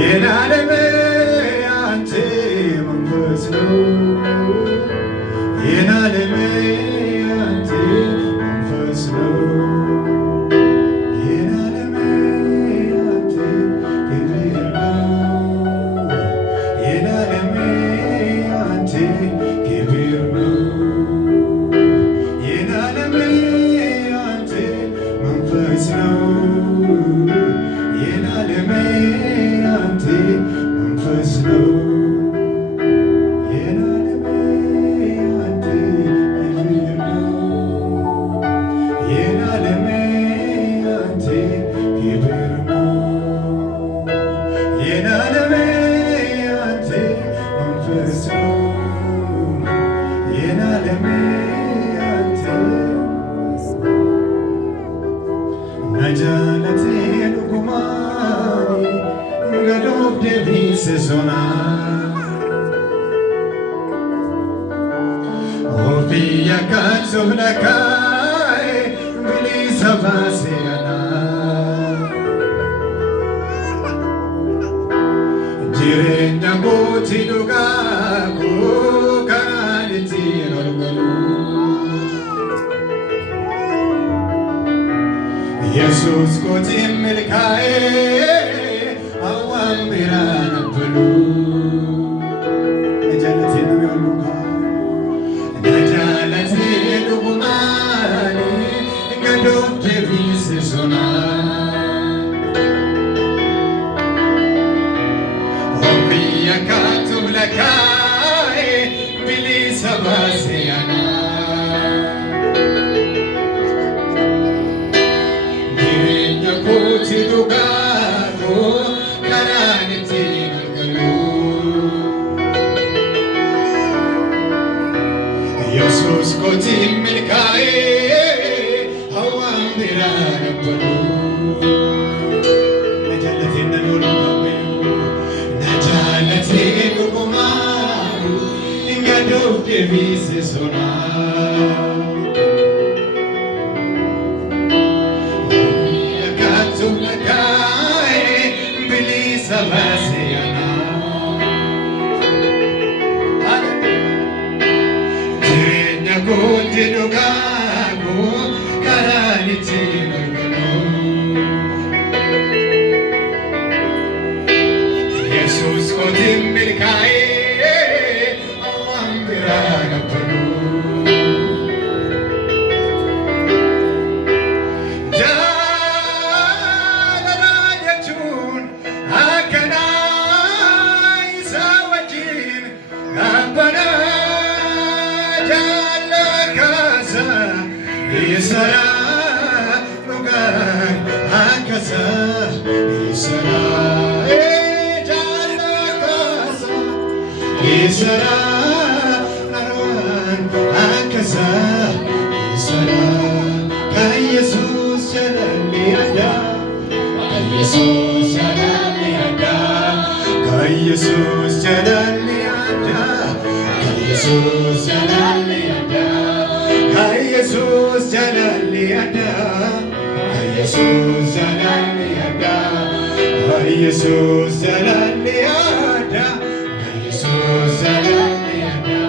የናለመ አንተ መንፈስ ነው የናለመ አንተ መንፈስ ነው የናለመ አንተ ክብር ነው የናለመ አንተ ክብር ነው የናለመ አንተ መንፈስ ነው የናለመ አንተ መንፈስ ነው የናለመ አንተ ክብር ነው የናለመ አንተ ክብር ነው የናለመ አንተ መንፈስ ነው የናለመ አንተ ነጃለቴ ዱጉማኒ ገዶፍ ደቢስሶና ኦፊያ ካንሶፍነካይ ብሊሰባሴያና ጅሬኛ ጎቲ ዱጋጎ ከናንቲ ኖልገሉ ኢየሱስ ኮቲ ምልካዬ አዋን ቢራን ብሉ ነጃለቴ ነው ያሉካ ነጃለቴ ዱጉማኒ ገዶፍ ደቢስሶና ኦፊያ ካቱብለካይ ብሊሰባሴያና Dugago karaniti nagalu Jesus koti milkae hawan birana balu najalati nanulu kabayu najalati dugumaru ingado devise sona Dugago karaniti nagalu Jesus koti milkae awan birana balu jalala jechun akana isawajin abana Isara lugar akasa Isara jala kasa Isara arwan akasa Isara kay Jesus jalali ada kay Jesus jalali ada kay Jesus jalali ada kay Jesus jalali ada Jesus jalali ada Jesus jalali ada Jesus jalali ada Jesus jalali ada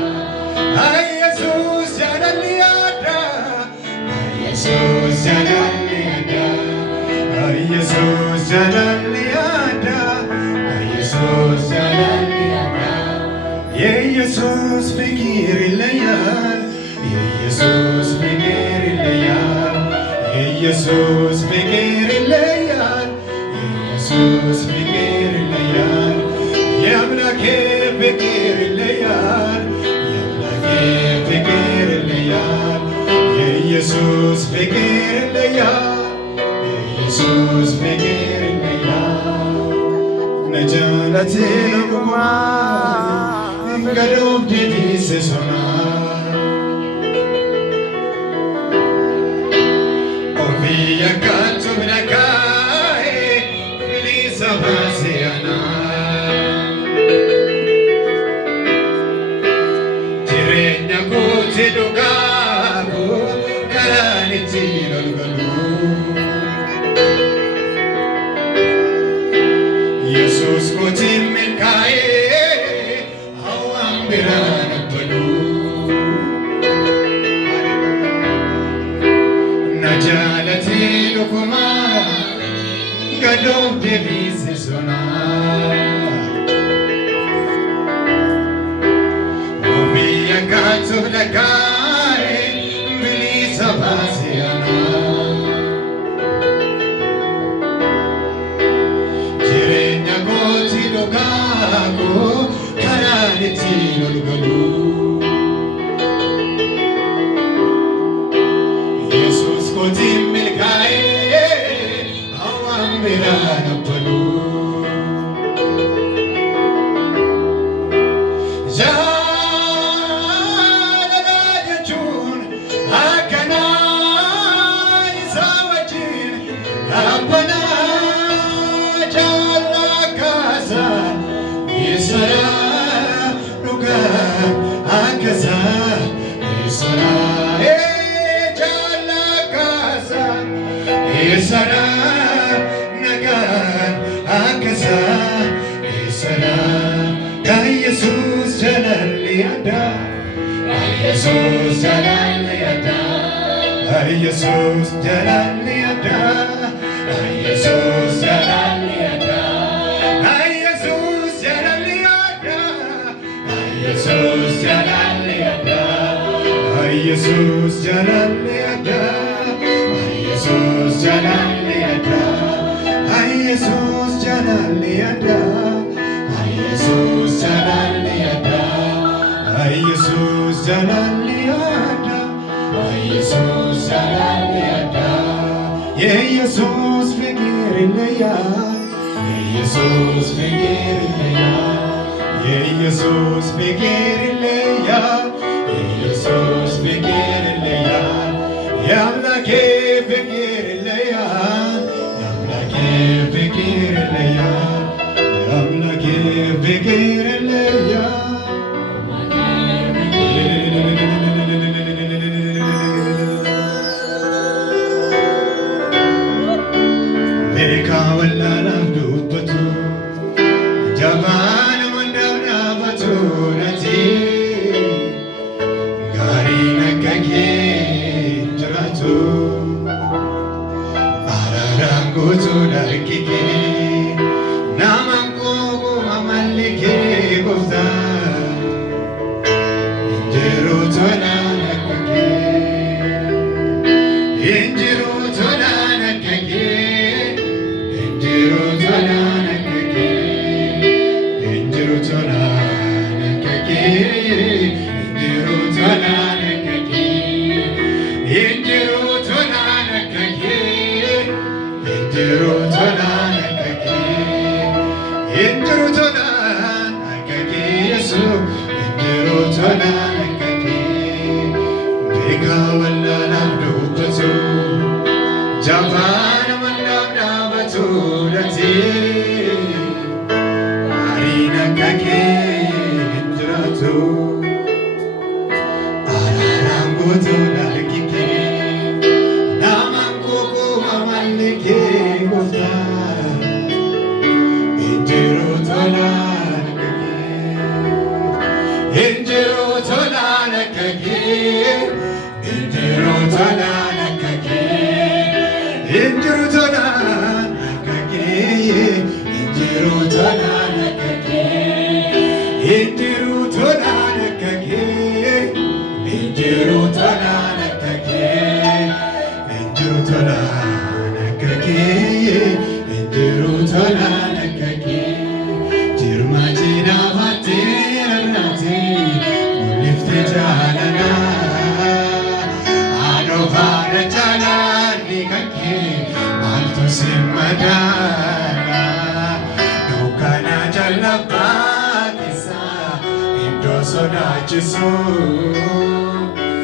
Jesus jalali ada Jesus jalali ada Jesus jalali ada Jesus jalali ada የኢየሱስ ፍቅር ይለያል የኢየሱስ ፍቅር ይለያል የኢየሱስ ፍቅር ይለያል የኢየሱስ ፍቅር ይለያል የአምላኬ ፍቅር ይለያል የአምላኬ ፍቅር ይለያል የኢየሱስ ፍቅር ይለያል የኢየሱስ ፍቅር ይለያል ነጃለቴ ዱጉማኒ ገዶፍ ደቢስሶና ኦፊያ ካቱብለካይ ብሊሰባሴያና ጅሬኛ ጎቲ ዱጋጎ karaniti nolgalu Yesu Yesus kotiin milkaa'ee hawaan biraan abbaluu. Na jaalatee dhugumaa gadoof deebise sonaa. Ofii akkaatuuf dhagaa'ee bilisa baasee anaa. Jireenya kootii dhugaa koo karaan ittiin ol galuu. Yesus kotiin milkaa'ee hawaan biraan abbaluu. Jaalala jechuun akkanaa isaa wajjin dhaabbanaa jaalala kaasaa isaraa dhugaa akkasaa isaraa jaalala kaasaa isaraa nagaan akkasaa isaraa kan Yesus jalalli addaa. Yesus jalalli addaa. Yesus jalalli addaa. Yesus jalalli addaa. Yesus jalalli addaa. Yesus jalalli addaa. Yesus jalalli addaa. Yesus jalalli addaa. Yesus jalalli addaa. Yesus jalalli addaa. Yesus jalalli addaa. Yesus jalalli addaa. Yesus fikir illee. Yesus fikir illee. Yesus fikir illee. Yesus fikir illee. Yamlake fikir illee. Yamlake fikir illee. Yamlake fikir illee. Beekaa wallaalaan dubbatu jabaan mandaaf dhaabatu nati gaariin akka kee jiraatu araaraan guutuun harki kee namaan qoquma malli kee gooftaa injiruu tolaan akka kee injiruu tolaan akka kee injiruu tolaan akka kee injiruu tolaan akka kee injiruu tolaan akka kee injiruu tolaan akka kee injiruu tolaan akka kee injiruu tolaan akka kee Yesuus injiruu tolaan akka kee beekaa wallaalaan dubbatu jabaan mandaaf dhaabatu nati gaariin akka kee jiraatu araaraan guutuun harki kee namaan qoquma malli kee gooftaa injiruu tolaan akka kee injiruu tolaan akka kee injiruu tolaan akka kee injiruu tolaan akka kee injiruu tolaan akka kee injiruu tolaan akka kee injiruu tolaan akka kee injiruu tolaan akka kee injiruu tolaan akka kee jirma cinaa baatee rarraatee mul'iftee jaalalaa haadhoo faana jaalalli kan kee maaltu si madaala dukkana jallabbaa keessaa iddoo sodaachisu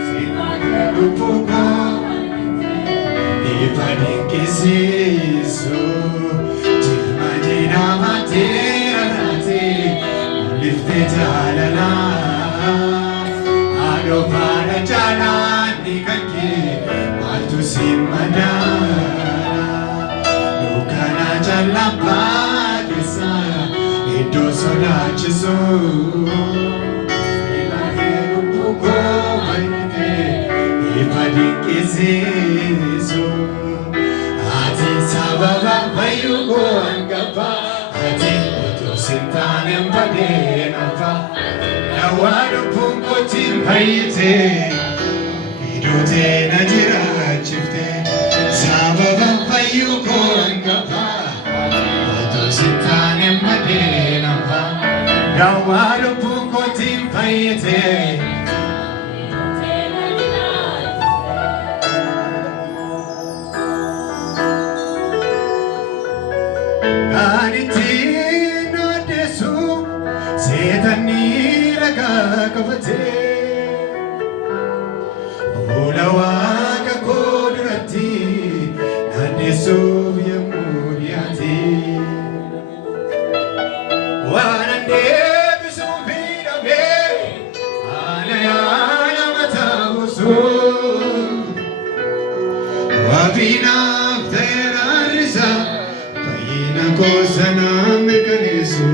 simaaka lubbuu koo ifa dinqisiisu jirma cinaa baatee rarraatee mul'iftee jaalalaa haadhoo faana jaalalli kan kee maaltu si madaala dukkana jallabbaa keessaa iddoo sodaachisu ilaalee lubbuu koo baay'atee ifa dinqisiisu ati sababa fayyuu koo hangafa ati otoo sin taane badee nafa nawaa lubbuun kootiin fayyitee fidootee na jiraachifte sababa fayyuu koo hangafa otoo sin taane badee nafa nawaa lubbuun kootiin fayyitee Fuula Waaqa koo duratti naanneessuuf yommuu dhiyaate waan an deebisuuf hidhamee haala yaada mataa buusuu waabii naaf ta'eera har'isa fayyina koo sana mirkaneessu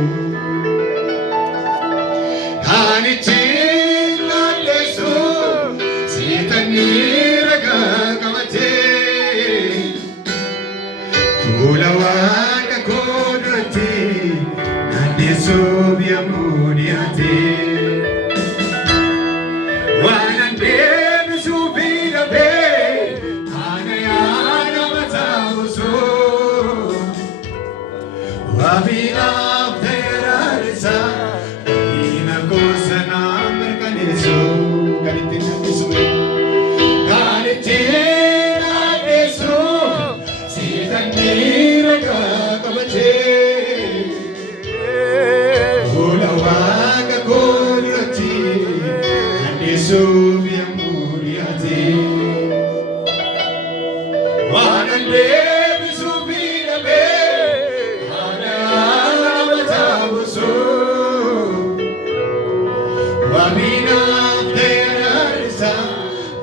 kan ittiin naanneessu fuula Waaqa koo duratti naanneessuuf yommuu dhiyaate waan an deebisuuf hidhamee haala yaada mataa buusuu waabii naaf ta'eera har'isa fayyina koo sana mirkaneessu kan ittiin naanneessu fuula Waaqa koo duratti naanneessuuf yommuu dhiyaate waan an deebisuuf hidhamee haala yaada mataa buusuu waabii naaf ta'eera har'isa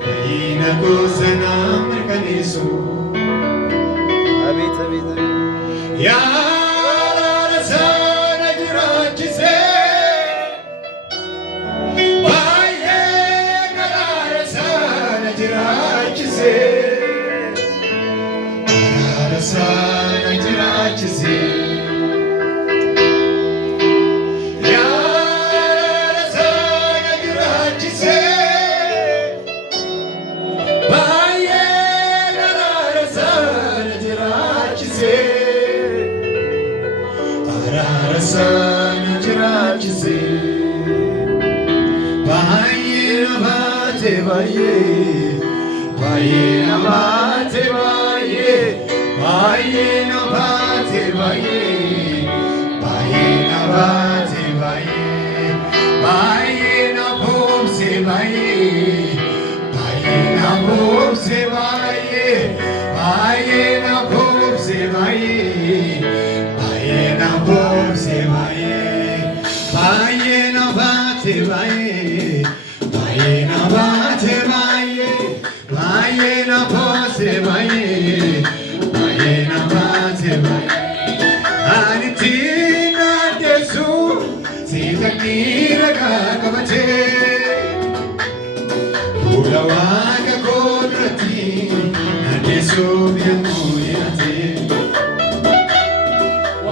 fayyina koo sana mirkaneessu yaada sana jiraachisee baay'ee garaara sana jiraachisee garaara sana jiraachisee yaada sana jiraachisee baay'ee garaara sana jiraachisee sana jiraachisee baay'ee na baate baay'ee baay'ee na baate baay'ee baay'ee na baate baay'ee baay'ee na baate baay'ee baay'ee na boomse baay'ee baay'ee na boomse baay'ee baay'ee na boomse baay'ee baay'ee na boomse baay'ee baay'ee na baate baay'ee baay'ee na baate baay'ee baay'ee na boomse baay'ee baay'ee na baate baay'ee ani ittiin naanneessu siitanii ragaa qabatee fuula Waaqa koo duratti naanneessuuf yommuu dhiyaate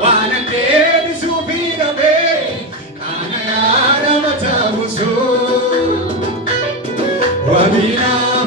waan an deebisuuf hidhamee haala yaada mataa buusuu waabii naaf